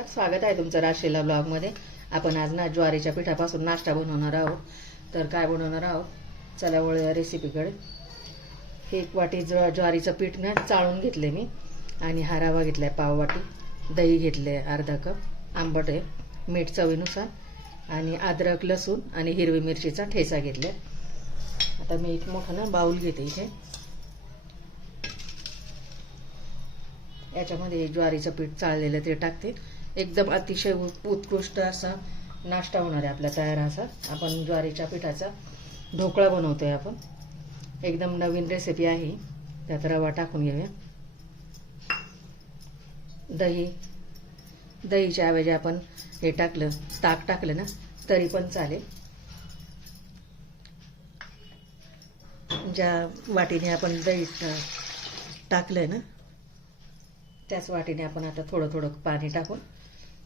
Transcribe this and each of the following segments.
नमस्कार स्वागत आहे तुमचं राशीला ब्लॉगमध्ये. आपण आज ना ज्वारीच्या पिठापासून नाश्ता बनवणार आहोत. तर काय बनवणार आहोत? चला वळूया रेसिपीकडे. एक वाटी ज्वा ज्वारीचं पीठ ना चाळून घेतले मी. आणि हा रवा घेतला आहे पाव वाटी. दही घेतले अर्धा कप. आंबट आहे. मीठ चवीनुसार. आणि अद्रक लसूण आणि हिरवी मिरचीचा ठेचा घेतला आता मी एक मोठं ना बाऊल घेते इथे. याच्यामध्ये ज्वारीचं पीठ चाळलेलं ते टाकते. एकदम अतिशय उत्कृष्ट असा नाश्ता होणार आहे आपला तयार असा आपण ज्वारीच्या पिठाचा ढोकळा बनवतो आहे आपण. एकदम नवीन रेसिपी आहे त्यात रवा टाकून घेऊया. दही दहीच्या ऐवजी आपण हे टाकलं ताक टाकलं ना तरी पण चालेल. ज्या वाटीने आपण दही टाकलं ना त्याच वाटीने आपण आता थोडं थोडं पाणी टाकून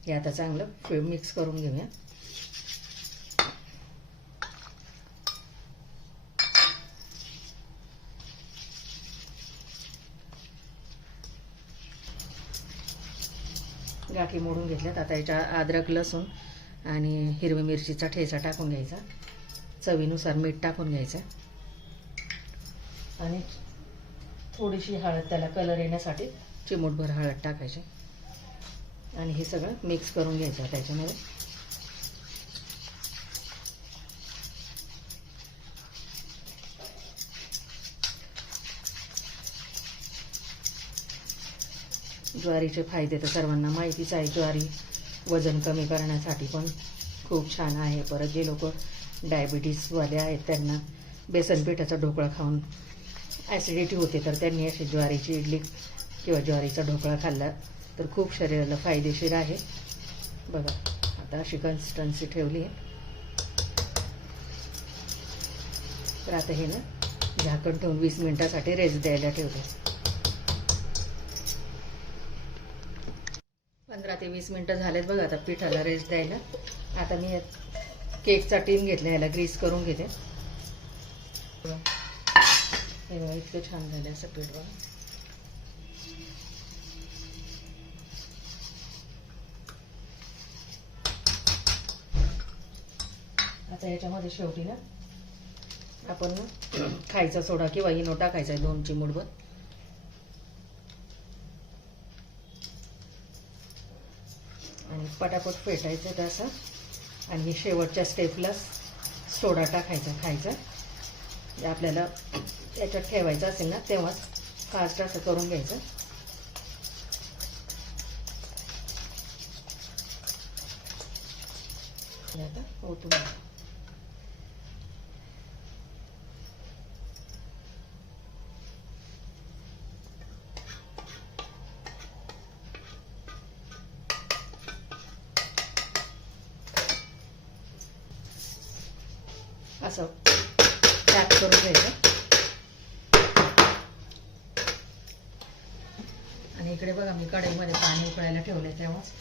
हे आता चांगलं मिक्स करून घेऊया. गाठी मोडून घेतल्यात. आता याच्या अद्रक लसूण आणि हिरवी मिरचीचा ठेचा टाकून घ्यायचा. चवीनुसार मीठ टाकून घ्यायचं. आणि थोडीशी हळद त्याला कलर येण्यासाठी चिमूटभर हळद टाकायची. आणि हे सगळं मिक्स करून घ्यायचं त्याच्यामध्ये. ज्वारीचे फायदे तर सर्वांना माहितीच आहे ज्वारी वजन कमी करण्यासाठी पण खूप छान आहे. परत जे लोक डायबिटीसवाले आहेत त्यांना बेसन पिठाचा ढोकळा खाऊन ॲसिडिटी होते तर त्यांनी अशी ज्वारीची इडली किंवा ज्वारीचा ढोकळा खाल्ला. तर खूप शरीराला फायदेशीर आहे. बघा आता अशी कन्सिस्टन्सी ठेवली आहे. तर आता हे ना झाकण ठेवून वीस मिनिटासाठी रेस्ट द्यायला ठेवले पंधरा ते वीस मिनटं झालेत बघा आता पिठाला रेस्ट द्यायला. आता मी केकचा टीन घेतला याला ग्रीस करून घेते. हे इतकं छान झालं असं पीठ बघा. आता याच्यामध्ये शेवटी ना आपण ना खायचा सोडा किंवा इनो टाकायचा आहे दोन चिमूटभर. आणि पटापट फेटायचं आहे असं आणि शेवटच्या स्टेपला सोडा टाकायचा खायचा. जे आपल्याला याच्यात ठेवायचं असेल ना तेव्हाच फास्ट असं करून घ्यायचं. आता ओतून घ्या. असं पॅक करून घ्यायचं. आणि इकडे बघा मी कढईमध्ये पाणी उकळायला ठेवले तेव्हाच.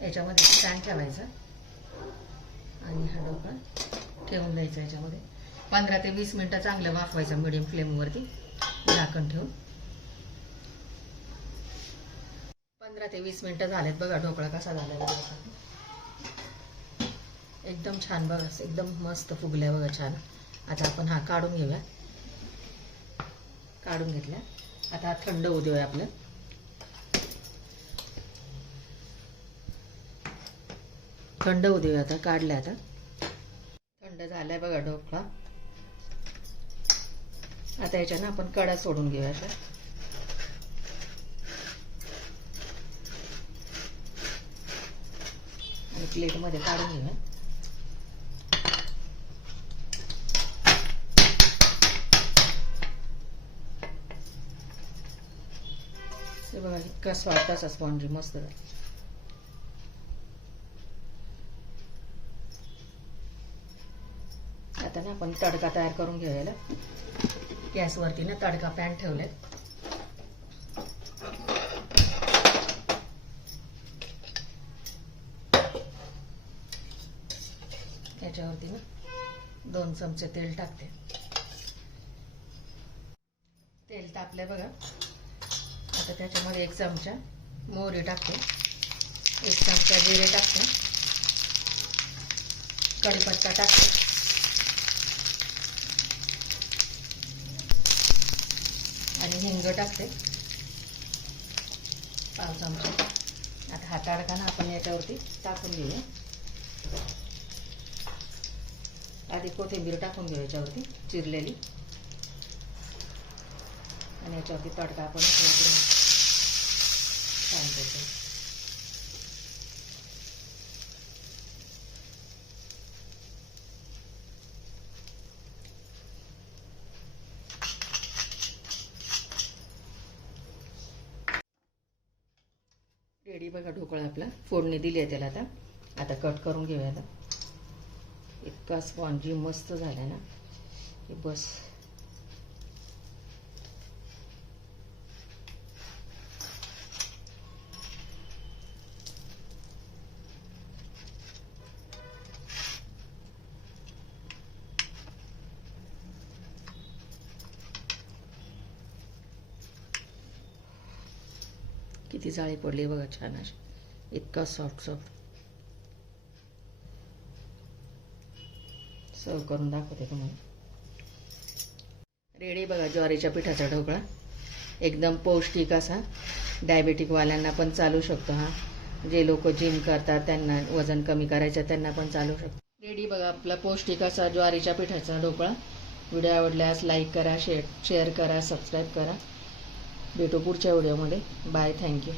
याच्यामध्ये पॅन ठेवायचं. आणि हा ढोकळा ठेवून द्यायचा याच्यामध्ये. पंधरा ते वीस मिनटं चांगलं वाफवायचं मिडियम फ्लेमवरती झाकण ठेवून. पंधरा ते वीस मिनटं झालेत बघा ढोकळा कसा झाला एकदम छान बघा एकदम मस्त फुगल्या बघा छान. आता आपण हा काढून घेऊया. काढून घेतल्या आता हा थंड होऊ देऊया आपलं. थंड होऊ देऊया आता काढल्या आता. थंड झालाय बघा ढोकळा. आता याच्यानं आपण कडा सोडून घेऊया अशा. आणि प्लेटमध्ये काढून घेऊया. इतका स्वाद तसा स्पॉन्जी मस्त झाला आता ना आपण तडका तयार करून घेऊया गॅसवरती ना तडका पॅन ठेवलाय त्याच्यावरती ना दोन चमचे तेल टाकते तेल तापले बघा आता त्याच्यामध्ये एक चमचा मोहरी टाकते. एक चमचा जिरे टाकते. कढीपत्ता टाकते. आणि हिंग टाकते. पाव चमचा. आता हा तडकाना आपण याच्यावरती टाकून घेऊया आधी कोथिंबीर टाकून घेऊ याच्यावरती चिरलेली. ह्याच्यावरती तडका पण छान पाहिजे रेडी बघा ढोकळा आपला. फोडणी दिली आहे त्याला आता. आता कट करून घेऊया आता. इतका स्पॉन्जी मस्त झाला ना. की बस. किती जाळी पडली बघा छान अशी. इतका सॉफ्ट सॉफ्ट सर्व करून दाखवते तुम्हाला. रेडी बघा ज्वारीच्या पिठाचा ढोकळा. एकदम पौष्टिक असा. डायबेटिकवाल्यांना पण चालू शकतो हा. जे लोक जिम करतात त्यांना वजन कमी करायचं त्यांना पण चालू शकतो. रेडी बघा आपला पौष्टिक असा ज्वारीच्या पिठाचा ढोकळा. व्हिडिओ आवडल्यास लाईक करा शेअर शेअर करा सबस्क्राईब करा. भेटू पुढच्या व्हिडिओमध्ये. Bye thank you